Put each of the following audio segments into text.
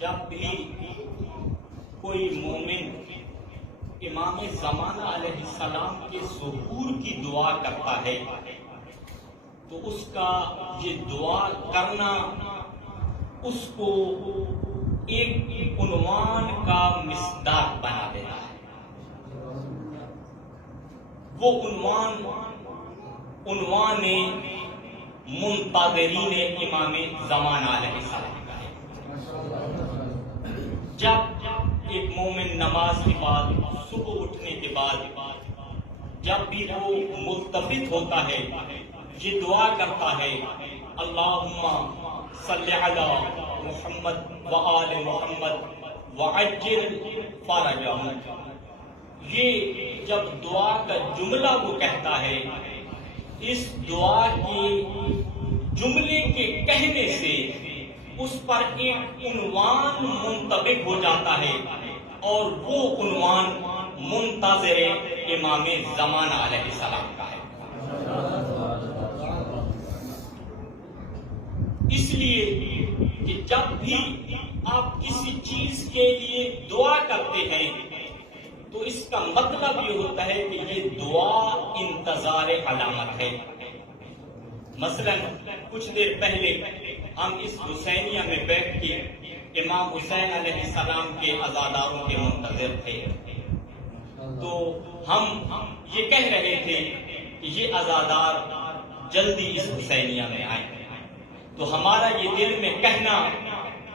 جب بھی کوئی مومن امام زمانہ علیہ السلام کے ظہور کی دعا کرتا ہے تو اس کا یہ دعا کرنا اس کو ایک عنوان کا مصداق بنا دیتا ہے۔ وہ عنوان منتظرین امام زمانہ علیہ السلام کا ہے۔ جب ایک مومن نماز کے بعد، صبح اٹھنے کے بعد جب بھی وہ ملتفت ہوتا ہے، یہ دعا کرتا ہے اللہم صلی علی محمد وآل محمد وعجل فرجہم۔ یہ جب دعا کا جملہ وہ کہتا ہے، اس دعا کے جملے کے کہنے سے اس پر ایک عنوان منطبق ہو جاتا ہے، اور وہ عنوان منتظر امام زمانہ علیہ السلام کا ہے۔ اس لیے کہ جب بھی آپ کسی چیز کے لیے دعا کرتے ہیں تو اس کا مطلب یہ ہوتا ہے کہ یہ دعا انتظار علامت ہے۔ مثلا کچھ دیر پہلے ہم اس حسینیہ میں بیٹھ کے امام حسین علیہ السلام کے عزاداروں کے منتظر تھے، تو ہم یہ کہہ رہے تھے کہ یہ عزادار جلدی اس حسینیہ میں آئیں، تو ہمارا یہ دل میں کہنا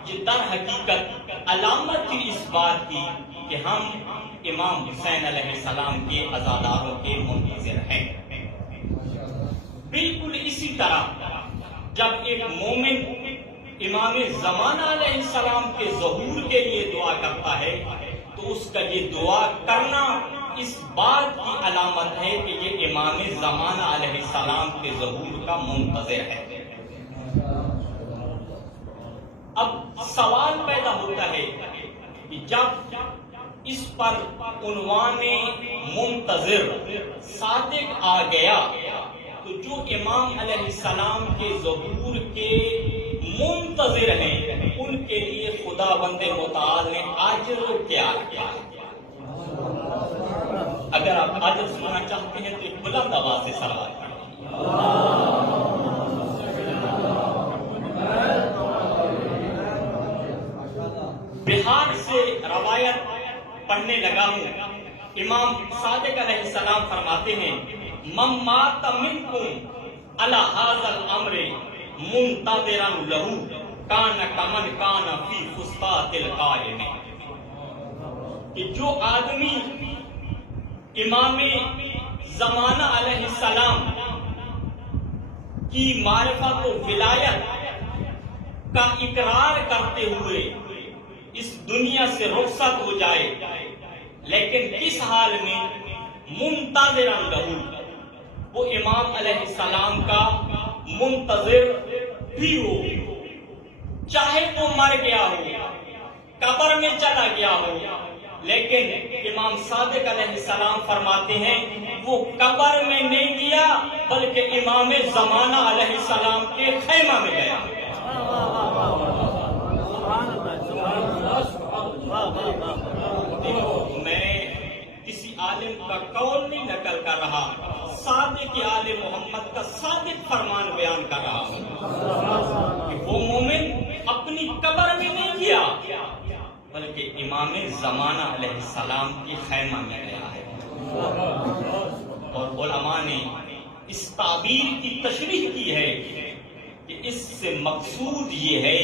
یہ در حقیقت علامت تھی اس بات کی کہ ہم امام حسین علیہ السلام کے عزاداروں کے منتظر ہیں۔ بالکل اسی طرح جب ایک مومن امام زمانہ علیہ السلام کے ظہور کے لیے دعا کرتا ہے تو اس کا یہ دعا کرنا اس بات کی علامت ہے کہ یہ امام زمانہ علیہ السلام کے ظہور کا منتظر ہے۔ اب سوال پیدا ہوتا ہے کہ جب اس پر عنوان منتظر صادق آ گیا تو جو امام علیہ السلام کے ظہور کے منتظر ہیں ان کے لیے خداوند متعال نے اجر کیا کیا۔ اگر آپ اجر سننا چاہتے ہیں تو ایک بلند آواز سے صلوات پڑھیں۔ بہار سے روایت پڑھنے لگا ہوں، امام صادق علیہ السلام فرماتے ہیں من مات منکم علی ھذا الامر منتظرا لہو کان کمن کان فی فسطاط القائم، کہ جو آدمی امام زمانہ علیہ السلام کی معرفت و ولایت کا اقرار کرتے ہوئے اس دنیا سے رخصت ہو جائے، لیکن کس حال میں منتظرا لہو، وہ امام علیہ السلام کا منتظر بھی ہو، چاہے وہ مر گیا ہو، قبر میں چلا گیا ہو، لیکن امام صادق علیہ السلام فرماتے ہیں وہ قبر میں نہیں گیا بلکہ امام زمانہ علیہ السلام کے خیمہ میں گیا۔ میں کسی عالم کا قول نہیں نقل کر رہا، صادق آل محمد کا صادق فرمان بیان کر رہا ہوں کہ وہ مومن اپنی قبر میں نہیں گیا بلکہ امام زمانہ علیہ السلام کی خیمہ میں گیا ہے۔ اور علماء نے اس تعبیر کی تشریح کی ہے کہ اس سے مقصود یہ ہے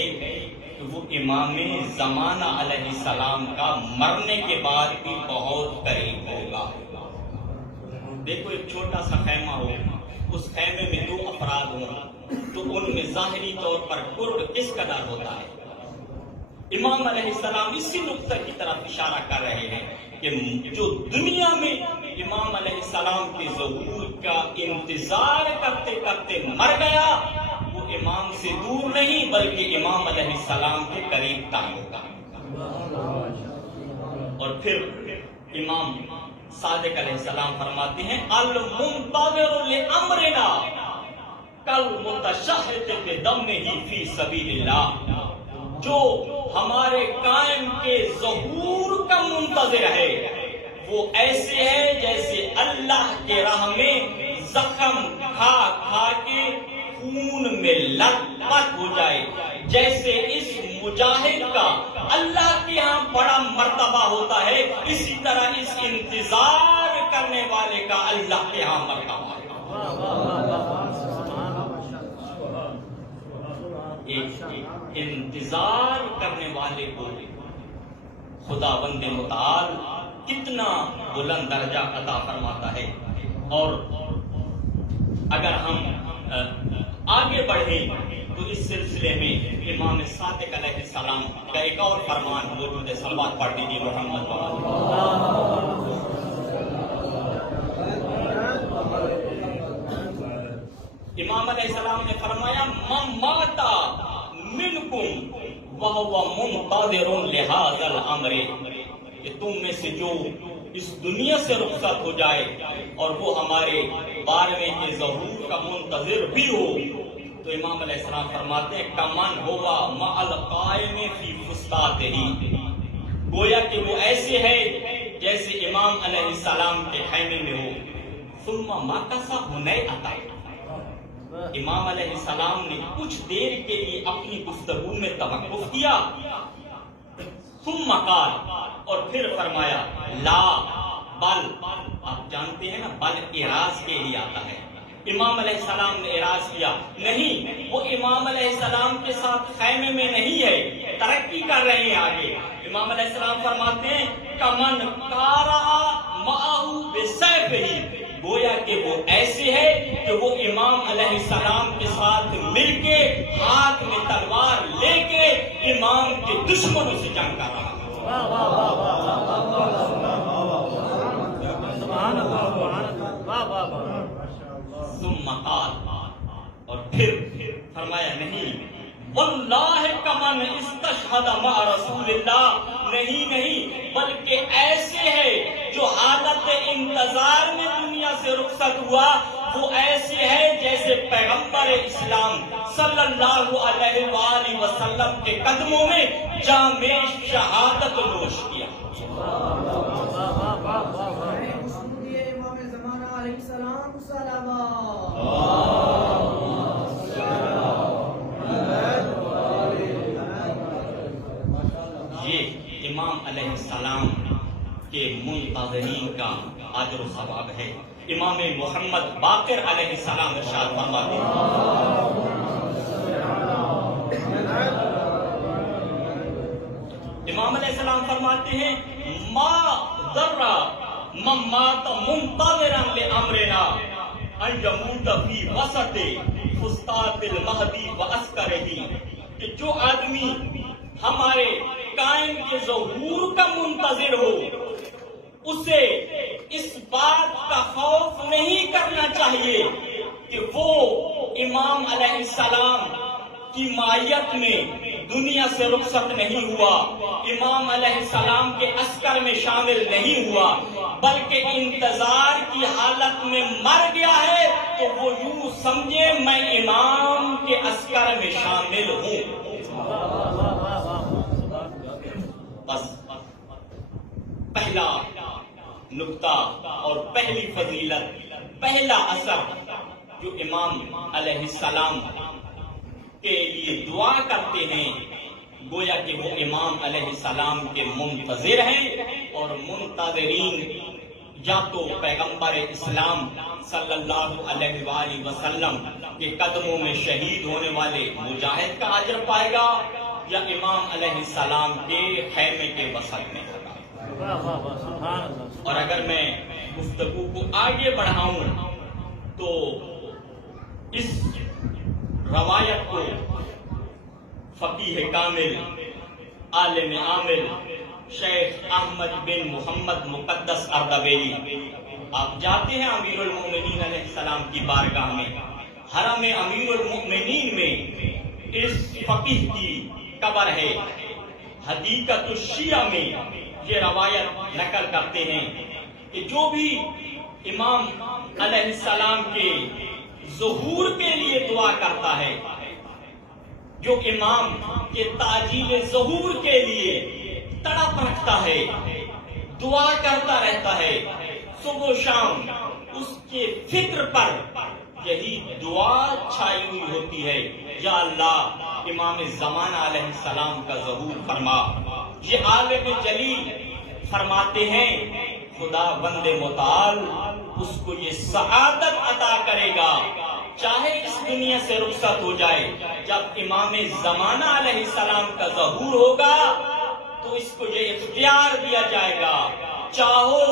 کہ وہ امام زمانہ علیہ السلام کا مرنے کے بعد بھی بہت قریب ہوگا۔ دیکھو ایک چھوٹا سا خیمہ ہو، اس خیمے میں دو افراد ہوں تو ان میں ظاہری طور پر قرب کس قدر ہوتا ہے؟ امام علیہ السلام اسی نقطہ کی طرف اشارہ کر رہے ہیں کہ جو دنیا میں امام علیہ السلام کے ظہور کا انتظار کرتے کرتے مر گیا وہ امام سے دور نہیں بلکہ امام علیہ السلام کے قریب تک ہوگا۔ اور پھر امام صادق علیہ السلام فرماتے ہیں المنتظر لامرنا کالمتشہد بدمہ فی سبیل اللہ، جو ہمارے قائم کے ظہور کا منتظر ہے، وہ ایسے ہے جیسے اللہ کے راہ میں زخم کھا کھا کے خون میں لت پت ہو جائے، جیسے اس مجاہد کا اللہ کے ہاں بڑا مرتبہ ہوتا ہے، اسی طرح اس انتظار کرنے والے کا اللہ کے ہاں مرتبہ ہے۔ ایک انتظار کرنے والے کو خداوند متعال کتنا بلند درجہ عطا فرماتا ہے۔ اور اگر ہم آگے بڑھیں تو اس سلسلے میں امام صادق علیہ السلام کا ایک اور فرمان موجود ہے، صلوات پڑھ دیجیے محمد امام علیہ السلام نے فرمایا من مات منکم وہو منتظر لہذا الامر، کہ تم میں سے جو اس دنیا سے رخصت ہو جائے اور وہ ہمارے بارہویں کے ظہور کا منتظر بھی ہو، تو امام علیہ السلام فرماتے ہیں کمن ہوا مع القائم فی فسطاطہ، گویا کہ وہ ایسے ہے جیسے امام علیہ السلام کے خیمے میں ہو۔ ثم مکث ہنیئۃ، امام علیہ السلام نے کچھ دیر کے لیے اپنی گفتگو میں توقف کیا، ثم قال، اور پھر فرمایا لا بل، آپ جانتے ہیں نا بل اعراض کے لیے آتا ہے، امام علیہ السلام نے اعراض کیا، نہیں وہ امام علیہ السلام کے ساتھ خیمے میں نہیں ہے، ترقی کر رہے ہیں آگے۔ امام علیہ السلام فرماتے ہیں کمن کارا معہ بسیفہ، گویا کہ وہ ایسے ہے کہ وہ امام علیہ السلام کے ساتھ مل کے ہاتھ میں تلوار لے کے امام کے دشمنوں سے جنگ کر رہا ہے۔ ثم قال، اور پھر فرمایا نہیں واللہ کمن استشہد مع رسول اللہ، نہیں بلکہ ایسے ہے جو حالت انتظار میں دنیا سے رخصت ہوا، وہ ایسے ہے جیسے پیغمبر اسلام صلی اللہ علیہ وآلہ وسلم کے قدموں میں جام شہادت نوش کیا۔ یہ امام علیہ السلام کے منتظرین کا اجر و ثواب ہے۔ امام محمد باقر علیہ السلام ارشاد فرماتے ہیں امام علیہ السلام فرماتے ہیں ما ضر من مات منتظرا لامرنا ان یموت فی وسط فسطاط المہدی وعسکرہ، کہ جو آدمی ہمارے قائم کے ظہور کا منتظر ہو، اسے اس بات کا خوف نہیں کرنا چاہیے کہ وہ امام علیہ السلام کی مائیت میں دنیا سے رخصت نہیں ہوا، امام علیہ السلام کے عسکر میں شامل نہیں ہوا، بلکہ انتظار کی حالت میں مر گیا ہے تو وہ یوں سمجھے میں امام کے عسکر میں شامل ہوں۔ بس پہلا نقطہ اور پہلی فضیلت، پہلا اثر جو امام علیہ السلام کے لیے دعا کرتے ہیں، گویا کہ وہ امام علیہ السلام کے منتظر ہیں، اور منتظرین یا تو پیغمبر اسلام صلی اللہ علیہ وآلہ وسلم کے قدموں میں شہید ہونے والے مجاہد کا اجر پائے گا، یا امام علیہ السلام کے خیمے کے وسط میں ہوگا۔ اور اگر میں گفتگو کو آگے بڑھاؤں تو اس روایت کو فقیہ کامل عالم عامل شیخ احمد بن محمد مقدس اردبیلی، آپ جاتے ہیں امیر المؤمنین علیہ السلام کی بارگاہ میں، حرم امیر المؤمنین میں اس فقیہ کی قبر ہے، حدیقۃ الشیعہ میں یہ روایت نقل کرتے ہیں کہ جو بھی امام علیہ السلام کے ظہور کے لیے دعا کرتا ہے، جو امام کے تعجیل ظہور کے لیے تڑپ رکھتا ہے، دعا کرتا رہتا ہے صبح و شام، اس کے فکر پر یہی دعا چھائی ہوئی ہوتی ہے، یا اللہ امام زمانہ علیہ السلام کا ظہور فرما۔ یہ عالم جلیل فرماتے ہیں خدا بند متعال اس کو یہ سعادت عطا کرے گا، چاہے اس دنیا سے رخصت ہو جائے، جب امام زمانہ علیہ السلام کا ظہور ہوگا تو اس کو یہ اختیار دیا جائے گا، چاہو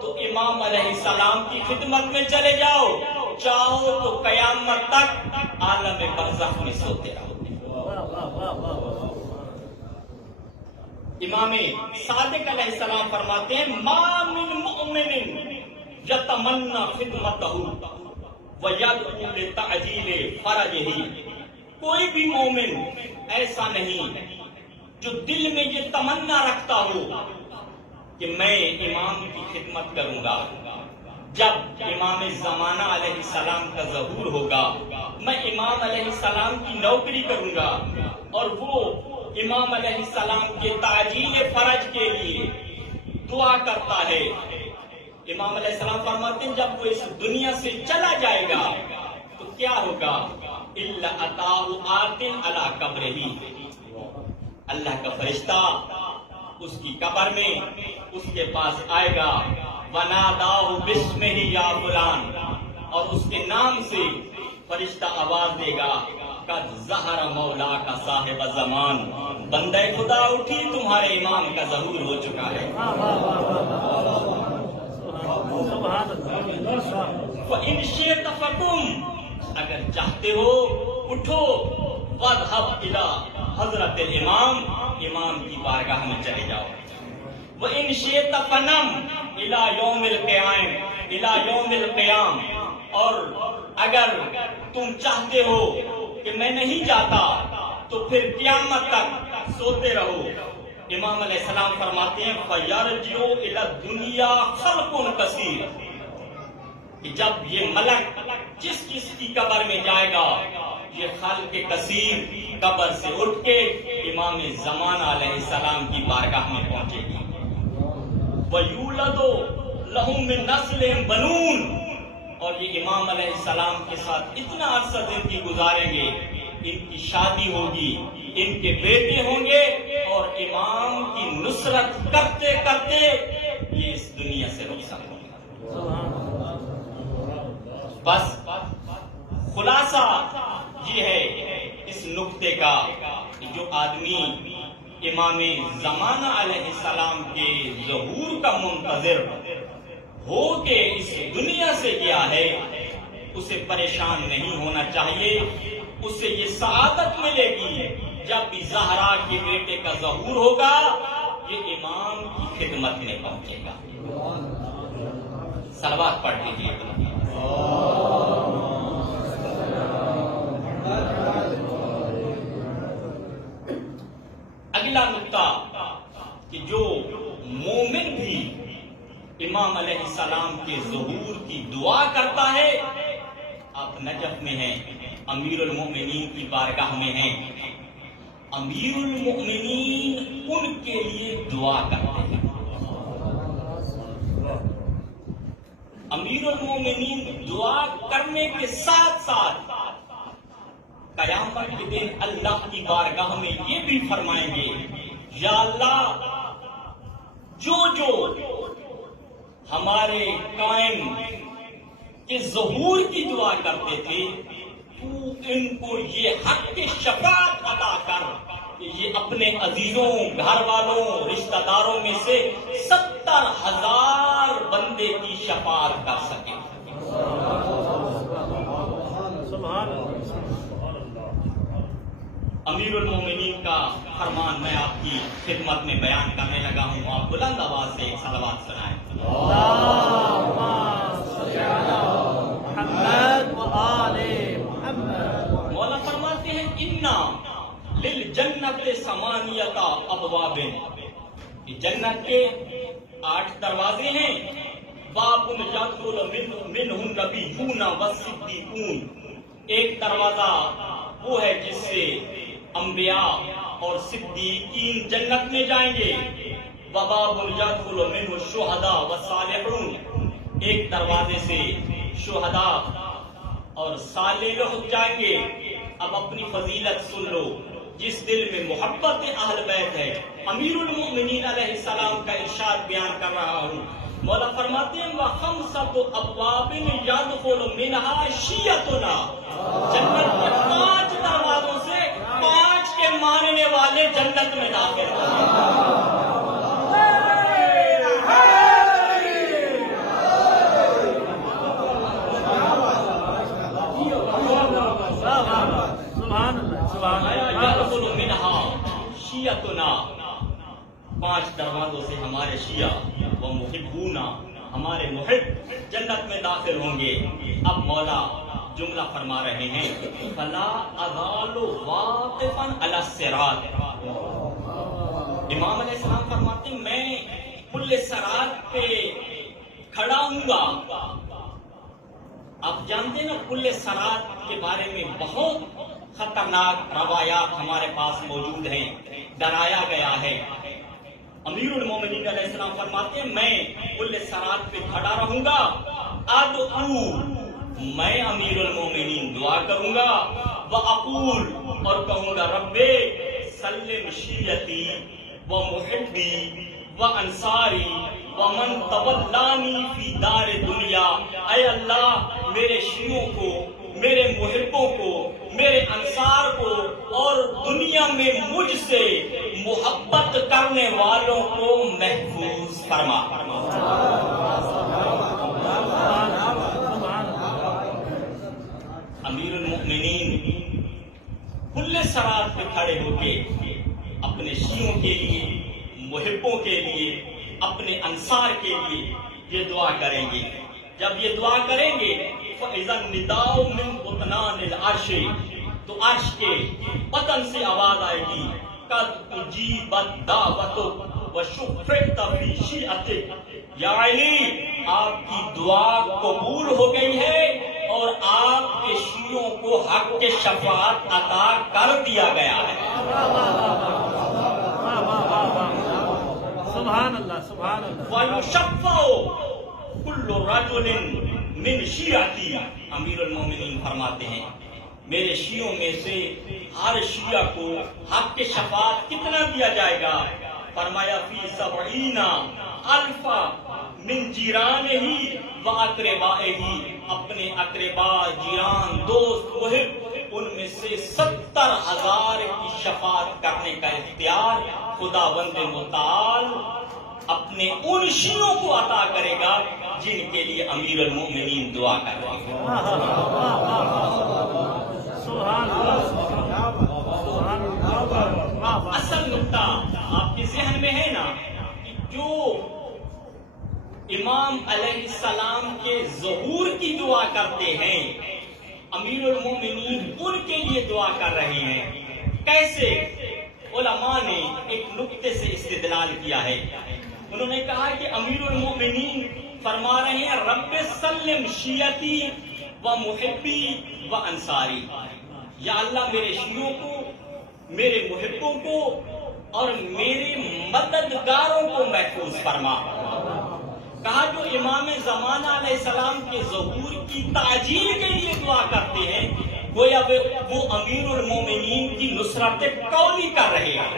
تو امام علیہ السلام کی خدمت میں چلے جاؤ، چاہو تو قیامت تک عالم برزخ میں سوتے رہو۔ امام صادق علیہ السلام فرماتے ہیں ما من مؤمن یتمنى خدمتہ وَيَدْعُو لِتَعْجِيلِ فَرَجِهِ، کوئی بھی مومن ایسا نہیں جو دل میں یہ تمنا رکھتا ہو کہ میں امام کی خدمت کروں گا، جب امام زمانہ علیہ السلام کا ظہور ہوگا میں امام علیہ السلام کی نوکری کروں گا، اور وہ امام علیہ السلام کے تعجیل فرج کے لیے دعا کرتا ہے۔ امام علیہ السلام فرماتے ہیں جب وہ اس دنیا سے چلا جائے گا تو کیا ہوگا؟ الا اتاه آت علی قبرہ، اللہ کا فرشتہ اس کی قبر میں اس کے پاس آئے گا، وناداہ باسمہ یا فلان، اور اس کے نام سے فرشتہ آواز دے گا، قد ظہر مولا کا صاحب زمان، بندہ خدا اٹھی تمہارے امام کا ظہور ہو چکا ہے۔ وَإِنْ شِئْتَ فَقُمْ، اگر چاہتے ہو اٹھو، وَاذْهَبْ إِلَىٰ حضرت الامام، امام کی بارگاہ میں چلے جاؤ۔ وَإِنْ شِئْتَ فَنَمْ إِلَىٰ يَوْمِ الْقِيَامِ، إِلَىٰ يَوْمِ الْقِيَامِ، اور اگر تم چاہتے ہو کہ میں نہیں جاتا تو پھر قیامت تک سوتے رہو۔ امام علیہ السلام فرماتے ہیں فَيَرْجِعُ إِلَى الدُّنْيَا خَلْقٌ كَثِيرٌ، کہ جب یہ ملک جس کس کی قبر میں جائے گا یہ خلق کثیر قبر سے اٹھ کے امام زمانہ علیہ السلام کی بارگاہ میں پہنچے گی۔ وَيُولَدُ لَهُم مِّن نَسْلِهِم بَنُونَ، اور یہ امام علیہ السلام کے ساتھ اتنا عرصہ زندگی گزاریں گے، ان کی شادی ہوگی، ان کے بیٹے ہوں گے، اور امام کی نصرت کرتے کرتے یہ اس دنیا سے رخصت ہوں گے۔ بس خلاصہ یہ ہے اس نقطے کا کہ جو آدمی امام زمانہ علیہ السلام کے ظہور کا منتظر ہو کے اس دنیا سے گیا ہے اسے پریشان نہیں ہونا چاہیے، اسے یہ سعادت ملے گی جب بھی زہرا کے بیٹے کا ظہور ہوگا یہ امام کی خدمت میں پہنچے گا۔ صلوات پڑھ لیجیے۔ اگلا نقطہ کہ جو مومن بھی امام علیہ السلام کے ظہور کی دعا کرتا ہے، آپ نجف میں ہیں، امیر المؤمنین کی بارگاہ میں ہیں، امیر المؤمنین ان کے لیے دعا کرتے ہیں۔ امیر المؤمنین دعا کرنے کے ساتھ ساتھ قیامت کے دن اللہ کی بارگاہ میں یہ بھی فرمائیں گے، یا اللہ جو ہمارے قائم کے ظہور کی دعا کرتے تھے تو ان کو یہ حق کی شفاعت عطا کر کہ یہ اپنے عزیزوں، گھر والوں، رشتہ داروں میں سے 70,000 بندے کی شفاعت کر سکے۔ امیر المومنین کا فرمان میں آپ کی خدمت میں بیان کرنے لگا ہوں، آپ بلند آواز سے ایک صلوات سنائیں۔ مولا فرماتے ہیں اِنَّا لِلْجَنَّةِ ثَمَانِيَةَ أَبْوَابٍ، یہ جنت کے 8 دروازے ہیں، باب يدخل منه النبيون والصديقون، ایک دروازہ وہ ہے جس سے انبیاء اور صدیقین جنت میں جائیں گے. وباب يدخل منه الشهداء والصالحون، ایک دروازے سے شہداء اور صالح لوگ جائیں گے. اب اپنی فضیلت سن لو. جس دل میں محبت اہل بیت ہے، امیر المؤمنین علیہ السلام کا ارشاد بیان کر رہا ہوں. مولا فرماتے ہیں وَخَمْسَةُ أَبْوَابٍ يَدْخُلُ مِنْهَا شِيَّتُنَا، جنت کے 5 دروازوں سے 5 کے ماننے والے جنت میں داخل ہوں. شیعتنا، 5 دروازوں سے ہمارے شیعہ و محبونا، ہمارے محب جنت میں داخل ہوں گے. اب مولا جملہ فرما رہے ہیں فلا ازال واقفا علی الصراط. امام علیہ السلام فرماتے ہیں میں پل صراط پہ کھڑا ہوں گا. آپ جانتے ہیں نا پل صراط کے بارے میں بہت خطرناک روایات ہمارے پاس موجود ہیں، ڈرایا گیا ہے. امیر المومنین علیہ السلام فرماتے ہیں میں پل صراط پہ کھڑا رہوں گا. ادعو، میں امیر المومنین دعا کروں گا. واقول، اور کہوں گا رب سلم شیعتی و محبی و انصاری ومن تولانی فی دار دنیا. اے اللہ میرے شیعوں کو، میرے محبوں کو، میرے انصار کو اور دنیا میں مجھ سے محبت کرنے والوں کو محفوظ فرما. امیر المؤمنین پل صراط پہ کھڑے ہو کے اپنے شیعوں کے لیے، محبوں کے لیے، اپنے انصار کے لیے یہ دعا کریں گے. جب یہ دعا کریں گے فَإِذَا النِّدَاءُ مِنْ قُطْنَانِ الْعَرْشِ، تو عرش کے بطن سے آواز آئے گی قَدْ أُجِيبَتْ دَعْوَتُكَ وَشُفِّعْتَ فِي شِيعَتِكَ، یا علی آپ کی دعا قبول ہو گئی ہے اور آپ کے شیعوں کو حق کے شفاعت عطا کر دیا گیا ہے. سبحان اللہ، سبحان اللہ. وَيُشَفَّعُ كُلُّ رَجُلٍ مِّن شِيعَتِي، امیر المومنین فرماتے ہیں میرے شیعوں میں سے ہر شیعہ کو حق کے شفاعت کتنا دیا جائے گا؟ فرمایا فی 70,000 من جیرانہ و اقربائہ، اپنے اقربا، جیران، دوست، محب، ان میں سے 70,000 کی شفاعت کرنے کا اختیار خداوند متعال اپنے ان شیعوں کو عطا کرے گا جن کے لیے امیر المؤمنین دعا کر رہے ہیں. اصل نقطہ آپ کے ذہن میں ہے نا، جو امام علیہ السلام کے ظہور کی دعا کرتے ہیں امیر المؤمنین ان کے لیے دعا کر رہے ہیں. کیسے؟ علماء نے ایک نقطے سے استدلال کیا ہے. انہوں نے کہا کہ امیر المؤمنین فرما رہے ہیں رب سلم شیعتی و محبی و انصاری، یا اللہ میرے شیعوں کو، میرے محبوں کو اور میرے مددگاروں کو محفوظ فرما. کہا جو امام زمانہ علیہ السلام کے ظہور کی تعجیل کے لیے دعا کرتے ہیں گویا وہ امیر المومنین کی نصرت قولی کر رہے ہیں.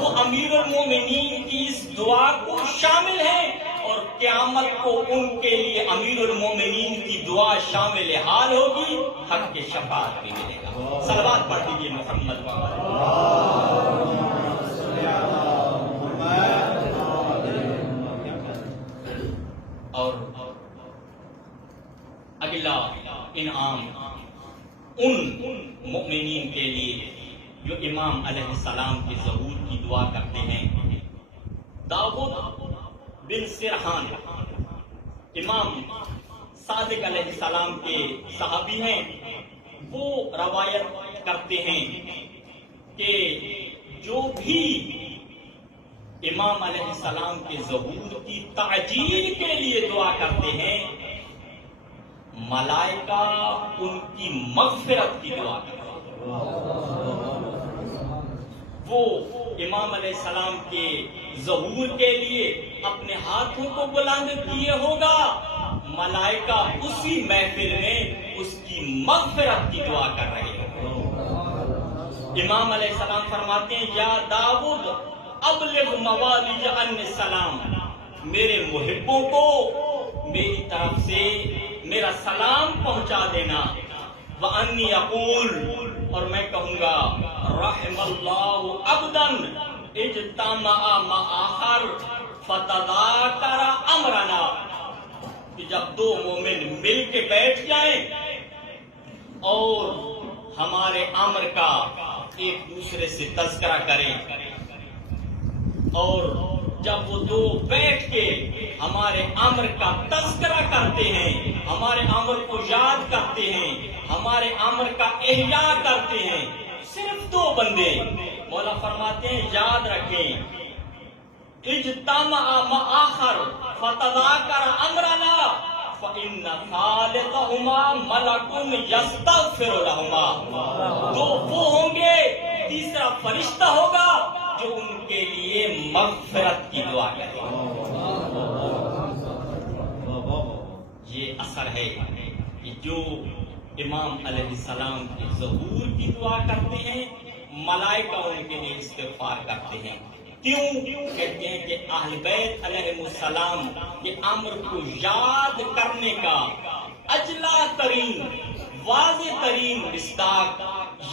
وہ امیر المومنین کی اس دعا کو شامل ہے اور قیامت کو ان کے لیے امیر المومنین کی دعا شامل حال ہوگی، حق کے شفاعت بھی ملے گا. صلوات پڑھ دیجیے محمد اور اگلا انعام ان مؤمنین کے لیے جو امام علیہ السلام کے ظہور کی دعا کرتے ہیں. داؤد بن سرحان امام صادق علیہ السلام کے صحابی ہیں. وہ روایت کرتے ہیں کہ جو بھی امام علیہ السلام کے ظہور کی تعجیل کے لیے دعا کرتے ہیں ملائکہ ان کی مغفرت کی دعا کرتے ہیں. وہ امام علیہ السلام کے ظہور کے لیے اپنے ہاتھوں کو بلند کیے ہوگا، ملائکہ اسی محفل میں اس کی مغفرت کی دعا کر رہے ہیں۔ امام علیہ السلام فرماتے ہیں یا داؤد ابلغ موالی عنی السلام، میرے محبوں کو میری طرف سے میرا سلام پہنچا دینا، وانی اقول، اور میں کہوں گا رحم اللہ عبدا اجتمع مع آخر فتذاکر امرنا، کہ جب دو مومن مل کے بیٹھ جائیں اور ہمارے امر کا ایک دوسرے سے تذکرہ کریں، اور جب وہ دو بیٹھ کے ہمارے امر کا تذکرہ کرتے ہیں، ہمارے امر کو یاد کرتے ہیں، ہمارے امر کا احیاء کرتے ہیں، صرف دو بندے، مولا فرماتے ہیں یاد رکھیں اجتمع مع آخر فتذاکر امرنا فإن ثالثهما ملک یستغفر لهما، دو وہ ہوں گے، تیسرا فرشتہ ہوگا جو ان کے لیے مغفرت کی دعا کرے گا۔ یہ اثر ہے کہ جو امام علیہ السلام کے ظہور کی دعا کرتے ہیں، ملائکہ ان کے لیے استغفار کرتے ہیں۔ کیوں؟ کہتے ہیں کہ اہل بیت علیہ السلام کے امر کو یاد کرنے کا اجلا ترین، واضح ترین مصداق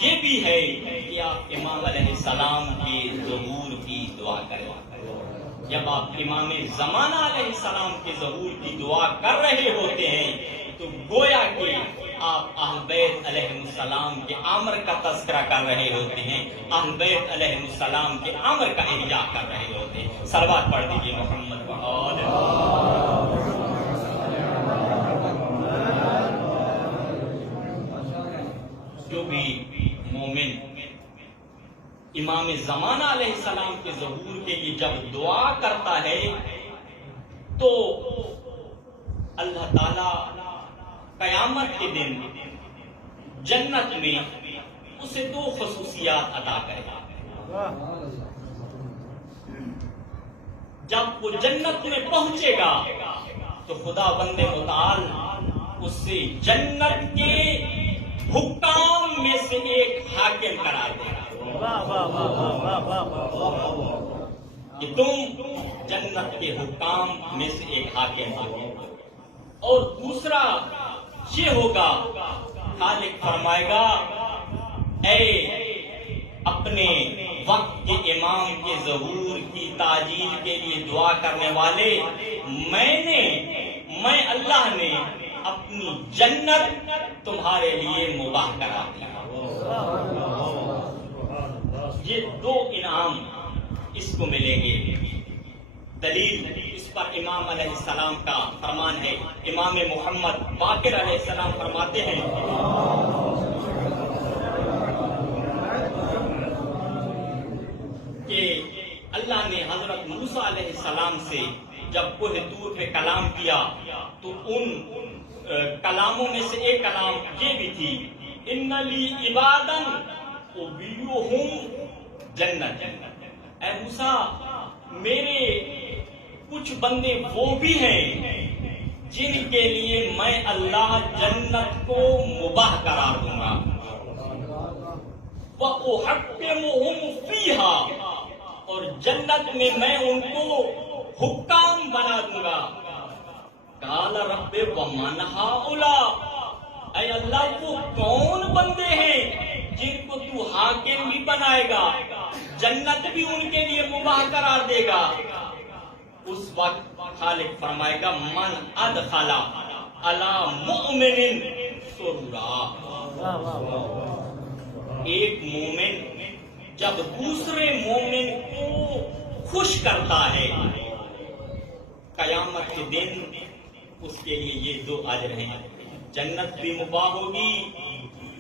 یہ بھی ہے کہ آپ امام علیہ السلام کے ظہور کی دعا کریں۔ جب آپ امام زمانہ علیہ السلام کے ظہور کی دعا کر رہے ہوتے ہیں تو گویا کہ آپ اہل بیت علیہ السلام کے امر کا تذکرہ کر رہے ہوتے ہیں، اہل بیت علیہ السلام کے امر کا احیاء کر رہے ہوتے ہیں۔ صلوات پڑھ دیجیے محمد وآلہ۔ جو بھی مومن امام زمانہ علیہ السلام کے ظہور کے لیے جب دعا کرتا ہے تو اللہ تعالی قیامت کے دن جنت میں اسے دو خصوصیات عطا کرے گا۔ جب وہ جنت میں پہنچے گا تو خدا بند متعال اس سے جنت کے حکام میں سے ایک حاکم قرار دے گا کہ تم جنت کے حکام میں سے ایک حاکم ہو۔ اور دوسرا یہ ہوگا، خالق فرمائے گا اے اپنے وقت کے امام کے ظہور کی تعجیل کے لیے دعا کرنے والے، میں اللہ نے اپنی جنت تمہارے لیے مباح کرا دیا۔ یہ دو انعام اس کو ملیں گے۔ دلیل اس پر امام علیہ السلام کا فرمان ہے۔ امام محمد باقر علیہ السلام فرماتے ہیں کہ اللہ نے حضرت موسیٰ علیہ السلام سے جب کوہ طور پہ کلام کیا تو ان کلاموں میں سے ایک کلام یہ بھی تھی، ان لی عبادا ابیہم جنت، اے موسیٰ میرے کچھ بندے وہ بھی ہیں جن کے لیے میں اللہ جنت کو مباح قرار دوں گا، وَأُحَكِّمُهُمْ فِيهَا، اور جنت میں میں ان کو حکام بنا دوں گا۔ قال رب ومن هؤلاء، اے اللہ وہ کون بندے ہیں جن کو تو حاکم بھی بنائے گا، جنت بھی ان کے لیے مباح قرار دے گا؟ اس وقت خالق فرمائے گا من ادخل علی مؤمن سرورا، ایک مومن جب دوسرے مومن کو خوش کرتا ہے قیامت کے دن اس کے لیے یہ دو اجر ہیں، جنت بھی مباح ہوگی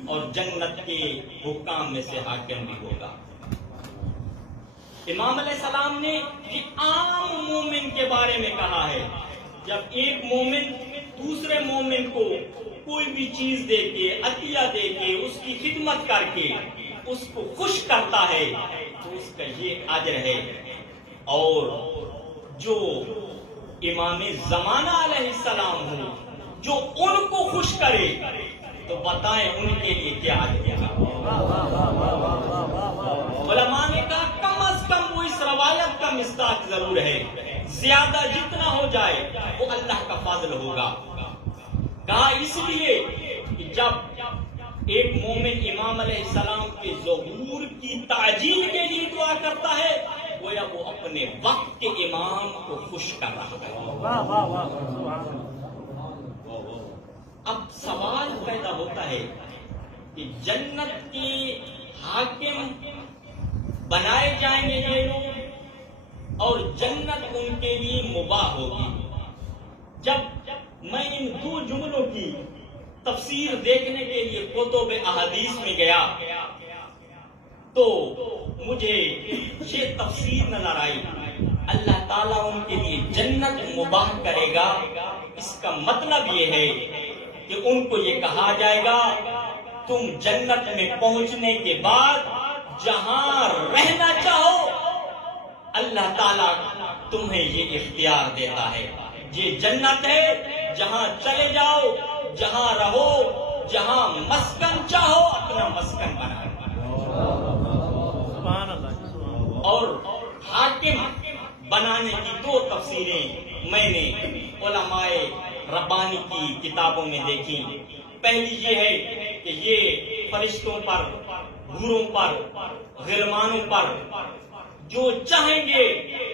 اور جنت کے حکام میں سے حاکم بھی ہوگا۔ امام علیہ السلام نے یہ عام مومن کے بارے میں کہا ہے، جب ایک مومن دوسرے مومن کو کوئی بھی چیز دے کے، عطیہ دے کے، اس کی خدمت کر کے اس کو خوش کرتا ہے تو اس کا یہ اجر ہے۔ اور جو امام زمانہ علیہ السلام ہو، جو ان کو خوش کرے تو بتائیں ان کے لیے کیا اجر ہوگا۔ علماء نے کہا کم از کم وہ اس روایت کا مصداق ضرور ہے، زیادہ جتنا ہو جائے وہ اللہ کا فضل ہوگا۔ کہا اس لیے کہ جب ایک مومن امام علیہ السلام کے ظہور کی تعجیل کے لیے دعا کرتا ہے گویا وہ اپنے وقت کے امام کو خوش کر رہا ہے۔ اب سوال پیدا ہوتا ہے کہ جنت کے حاکم بنائے جائیں گے یہ لوگ اور جنت ان کے لیے مباح ہوگی۔ جب میں ان دو جملوں کی تفسیر دیکھنے کے لیے کتب احادیث میں گیا تو مجھے یہ تفسیر نظر آئی، اللہ تعالیٰ ان کے لیے جنت مباح کرے گا، اس کا مطلب یہ ہے کہ ان کو یہ کہا جائے گا تم جنت میں پہنچنے کے بعد جہاں رہنا چاہو اللہ تعالیٰ تمہیں یہ اختیار دیتا ہے، یہ جنت ہے، جہاں چلے جاؤ، جہاں رہو، جہاں مسکن چاہو اپنا مسکن بنا۔ اور حاکم بنانے کی دو تفسیریں میں نے علماء ربانی کی کتابوں میں دیکھی۔ پہلی یہ ہے کہ یہ فرشتوں پر، حوروں پر، غلمانوں پر جو چاہیں گے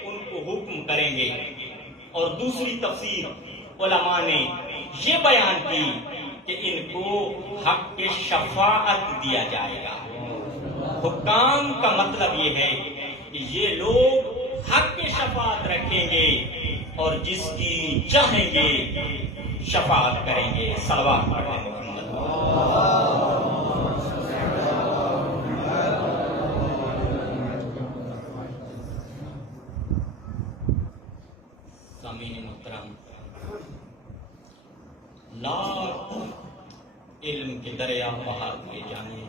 ان کو حکم کریں گے۔ اور دوسری تفسیر علماء نے یہ بیان کی کہ ان کو حق شفاعت دیا جائے گا۔ حکام کا مطلب یہ ہے کہ یہ لوگ حق شفاعت رکھیں گے اور جس کی چاہیں گے شفاعت کریں گے۔ صلوات پڑھیں محمد۔ سامعین محترم، لاکھ علم کے دریا بہا دیے جانے